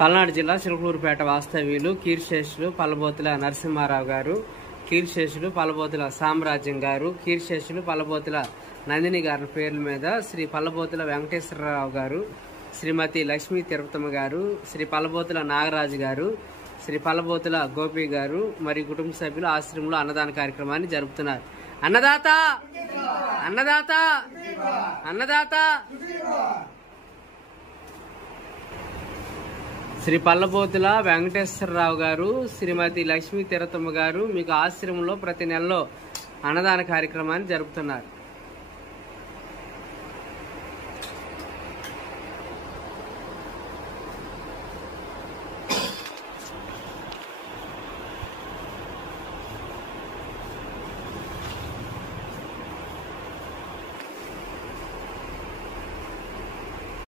పల్నాడు జిల్లా చిలుకూరుపేట వాస్తవ్యులు కీర్శేషులు పల్లబోతుల నరసింహారావు గారు, కీర్శేషులు పల్లబోతుల సామ్రాజ్యం గారు, కీర్శేషులు పల్లబోతుల నందిని గారి పేర్ల మీద శ్రీ పల్లబోతుల వెంకటేశ్వరరావు గారు, శ్రీమతి లక్ష్మీ తిరుపతమ్మ గారు, శ్రీ పల్లబోతుల నాగరాజు గారు, శ్రీ పల్లబోతుల గోపి గారు మరియు కుటుంబ సభ్యులు ఆశ్రమంలో అన్నదాన కార్యక్రమాన్ని జరుపుతున్నారు. అన్నదాత అన్నదాత అన్నదాత శ్రీ పల్లబోతుల వెంకటేశ్వరరావు గారు, శ్రీమతి లక్ష్మీ తిరుపతమ్మ గారు మీకు ఆశ్రమంలో ప్రతి నెలలో అన్నదాన కార్యక్రమాన్ని జరుపుతున్నారు.